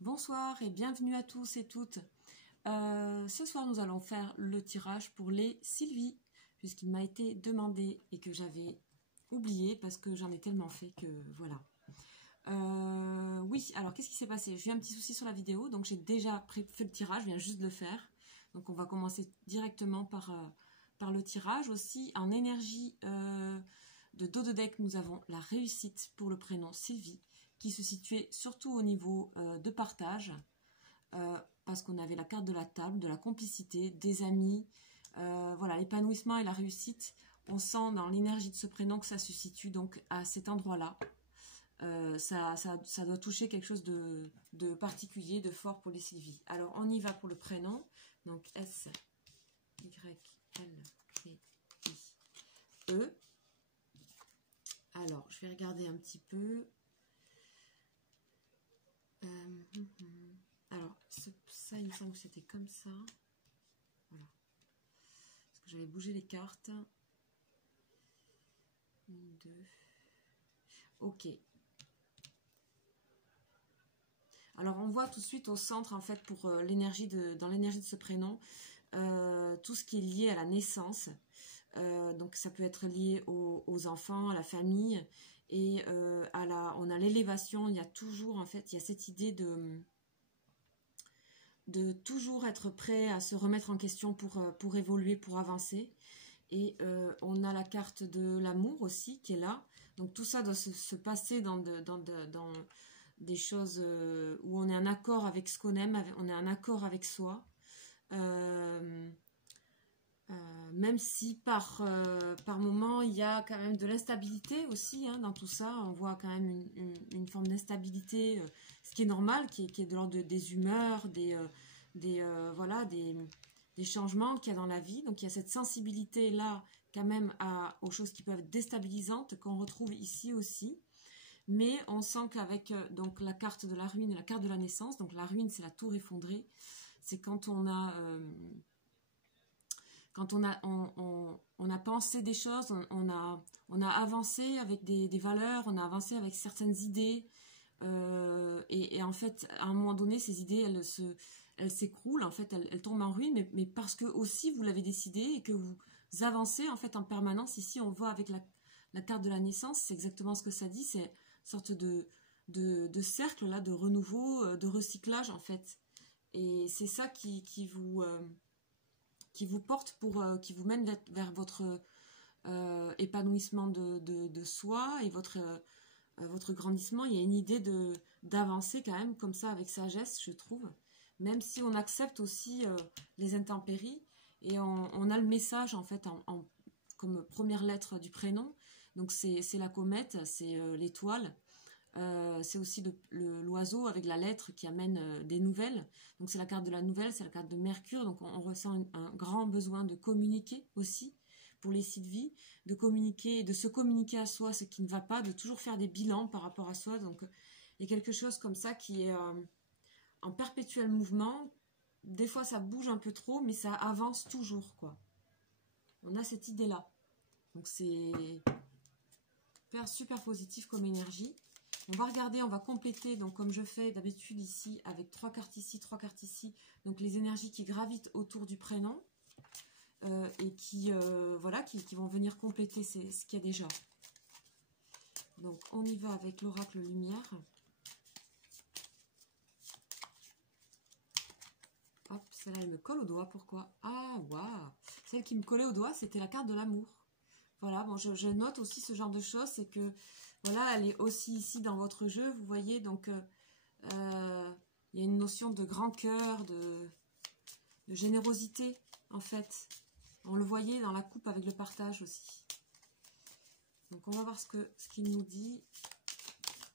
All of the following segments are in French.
Bonsoir et bienvenue à tous et toutes. Ce soir, nous allons faire le tirage pour les Sylvie, puisqu'il m'a été demandé et que j'avais oublié parce que j'en ai tellement fait que voilà. Oui, alors qu'est-ce qui s'est passé? J'ai eu un petit souci sur la vidéo, donc j'ai déjà fait le tirage, je viens juste de le faire. Donc on va commencer directement par le tirage. Aussi, en énergie de dos de deck, nous avons la réussite pour le prénom Sylvie, qui se situait surtout au niveau de partage, parce qu'on avait la carte de la table, de la complicité, des amis, voilà, l'épanouissement et la réussite. On sent dans l'énergie de ce prénom que ça se situe donc à cet endroit-là. Ça doit toucher quelque chose de particulier, de fort pour les Sylvie. Alors on y va pour le prénom, donc S, Y, L, V, I, E. Alors je vais regarder un petit peu. Alors ça il me semble que c'était comme ça. Voilà. Parce que j'avais bougé les cartes. 1, 2. Ok. Alors on voit tout de suite au centre en fait pour dans l'énergie de ce prénom tout ce qui est lié à la naissance. Donc ça peut être lié aux enfants, à la famille et on a l'élévation. Il y a toujours en fait il y a cette idée de toujours être prêt à se remettre en question pour évoluer, pour avancer. Et on a la carte de l'amour aussi qui est là. Donc tout ça doit se passer dans des choses où on est en accord avec ce qu'on aime, on est en accord avec soi. Même si par moment il y a quand même de l'instabilité aussi dans tout ça, on voit quand même une forme d'instabilité, ce qui est normal, qui est de l'ordre des humeurs, voilà, des changements qu'il y a dans la vie. Donc il y a cette sensibilité là quand même aux choses qui peuvent être déstabilisantes qu'on retrouve ici aussi. Mais on sent qu'avec donc la carte de la ruine et la carte de la naissance, donc la ruine c'est la tour effondrée, c'est quand on a pensé des choses, on a avancé avec des valeurs, on a avancé avec certaines idées, et en fait, à un moment donné, ces idées, elles s'écroulent, en fait, elles tombent en ruine, mais parce que aussi vous l'avez décidé et que vous avancez en fait en permanence. Ici, on voit avec la carte de la naissance, c'est exactement ce que ça dit, c'est une sorte de cercle là, de renouveau, de recyclage en fait. Et c'est ça qui vous porte qui vous mène vers votre épanouissement de soi et votre grandissement. Il y a une idée d'avancer quand même comme ça avec sagesse, je trouve, même si on accepte aussi les intempéries, et on a le message en fait comme première lettre du prénom. Donc c'est la comète, c'est l'étoile. C'est aussi l'oiseau avec la lettre qui amène des nouvelles. Donc c'est la carte de la nouvelle, c'est la carte de Mercure. Donc on ressent un grand besoin de communiquer aussi pour les Sylvie, de communiquer, de se communiquer à soi ce qui ne va pas, de toujours faire des bilans par rapport à soi. Donc il y a quelque chose comme ça qui est en perpétuel mouvement. Des fois ça bouge un peu trop, mais ça avance toujours, quoi. On a cette idée-là. Donc c'est super positif comme énergie. On va regarder, on va compléter, donc comme je fais d'habitude ici, avec 3 cartes ici, 3 cartes ici, donc les énergies qui gravitent autour du prénom, et qui, voilà, qui vont venir compléter ce qu'il y a déjà. Donc on y va avec l'oracle lumière. Hop, celle-là elle me colle au doigt, pourquoi? Ah, waouh! Celle qui me collait au doigt, c'était la carte de l'amour. Voilà, bon, je note aussi ce genre de choses, c'est que, voilà, elle est aussi ici dans votre jeu, vous voyez, donc il y a une notion de grand cœur, de générosité, en fait. On le voyait dans la coupe avec le partage aussi. Donc on va voir ce qu'il nous dit.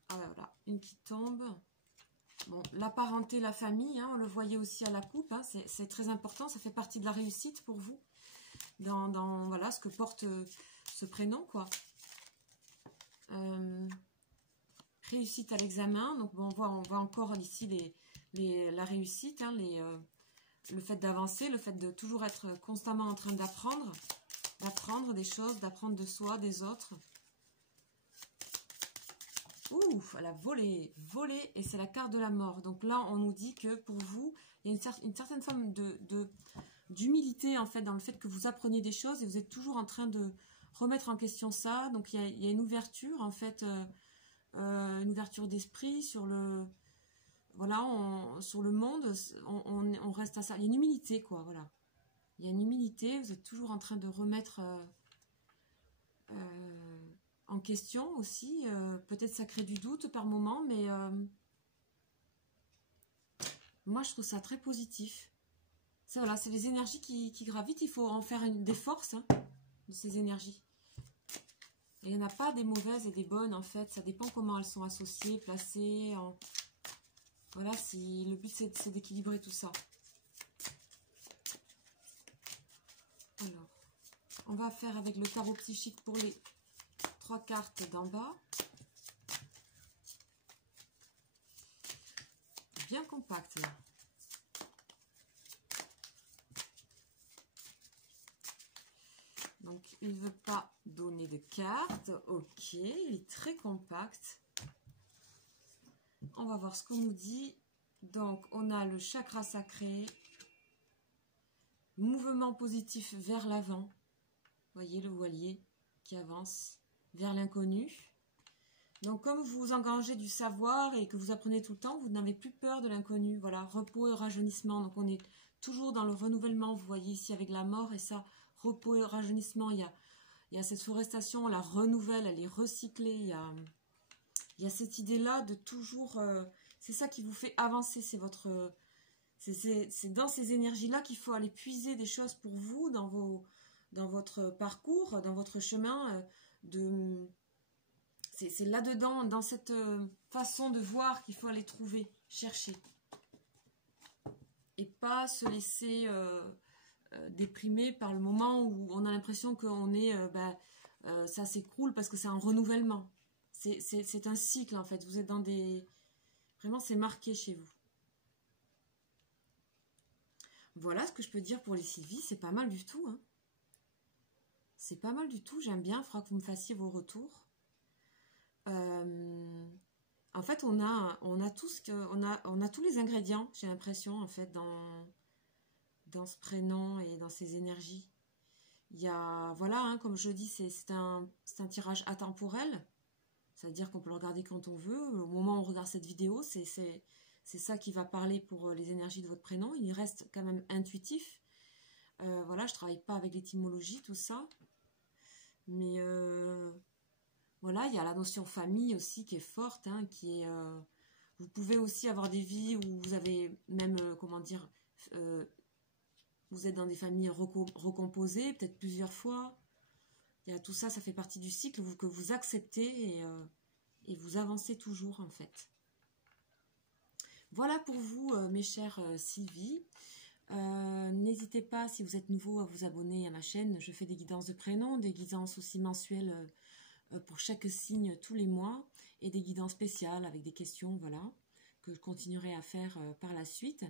Ah voilà, une qui tombe. Bon, la parenté, la famille, on le voyait aussi à la coupe, c'est très important, ça fait partie de la réussite pour vous, dans voilà, ce que porte ce prénom, quoi. Réussite à l'examen, donc bon, on voit encore ici la réussite, le fait d'avancer, le fait de toujours être constamment en train d'apprendre des choses, d'apprendre de soi, des autres. Ouh, elle a volé, volé, et c'est la carte de la mort. Donc là, on nous dit que pour vous, il y a une certaine forme d'humilité, en fait, dans le fait que vous appreniez des choses et vous êtes toujours en train de remettre en question ça. Donc il y a une ouverture, en fait, une ouverture d'esprit sur le... Voilà, sur le monde, on reste à ça. Il y a une humilité, quoi, voilà. Il y a une humilité, vous êtes toujours en train de remettre en question aussi. Peut-être ça crée du doute par moment, mais moi je trouve ça très positif. Voilà, c'est les énergies qui gravitent, il faut en faire des forces hein, de ces énergies. Et il n'y en a pas des mauvaises et des bonnes en fait, ça dépend comment elles sont associées, placées. Voilà, le but c'est d'équilibrer tout ça. Alors, on va faire avec le tarot psychique pour les 3 cartes d'en bas. Bien compact là. Donc, il ne veut pas donner de cartes. Ok, il est très compact. On va voir ce qu'on nous dit. Donc, on a le chakra sacré. Mouvement positif vers l'avant. Voyez le voilier qui avance vers l'inconnu. Donc, comme vous engagez du savoir et que vous apprenez tout le temps, vous n'avez plus peur de l'inconnu. Voilà, repos et rajeunissement. Donc, on est toujours dans le renouvellement. Vous voyez ici avec la mort et ça, repos et rajeunissement. Il y a cette forestation, on la renouvelle, elle est recyclée. Il y a cette idée-là de toujours... c'est ça qui vous fait avancer. C'est dans ces énergies-là qu'il faut aller puiser des choses pour vous, dans votre parcours, dans votre chemin. C'est là-dedans, dans cette façon de voir qu'il faut aller trouver, chercher. Et pas se laisser déprimer par le moment où on a l'impression qu'on est... ça s'écroule parce que c'est un renouvellement. C'est un cycle en fait. Vous êtes dans des... Vraiment, c'est marqué chez vous. Voilà ce que je peux dire pour les Sylvies. C'est pas mal du tout. Hein. C'est pas mal du tout. J'aime bien. Il faudra que vous me fassiez vos retours. En fait, on a tous les ingrédients, j'ai l'impression, en fait, dans ce prénom et dans ces énergies. Il y a, voilà, hein, comme je dis, c'est un tirage atemporel. C'est-à-dire qu'on peut le regarder quand on veut. Au moment où on regarde cette vidéo, c'est ça qui va parler pour les énergies de votre prénom. Il reste quand même intuitif. Voilà, je ne travaille pas avec l'étymologie, tout ça. Mais voilà, il y a la notion famille aussi qui est forte. Hein, vous pouvez aussi avoir des vies où vous avez même, comment dire, vous êtes dans des familles recomposées, peut-être plusieurs fois. Il y a tout ça, ça fait partie du cycle que vous acceptez et vous avancez toujours en fait. Voilà pour vous, mes chères Sylvie. N'hésitez pas, si vous êtes nouveau, à vous abonner à ma chaîne. Je fais des guidances de prénoms, des guidances aussi mensuelles pour chaque signe tous les mois et des guidances spéciales avec des questions, voilà, que je continuerai à faire par la suite.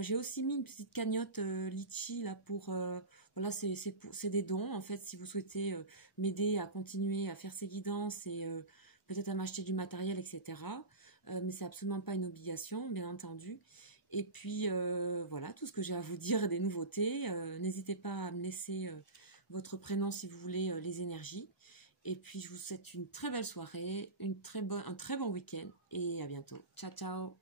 J'ai aussi mis une petite cagnotte Litchi là pour voilà, c'est des dons en fait si vous souhaitez m'aider à continuer à faire ces guidances et peut-être à m'acheter du matériel, etc. Mais c'est absolument pas une obligation, bien entendu. Et puis voilà, tout ce que j'ai à vous dire des nouveautés. N'hésitez pas à me laisser votre prénom si vous voulez les énergies. Et puis je vous souhaite une très belle soirée, un très bon week-end et à bientôt. Ciao ciao.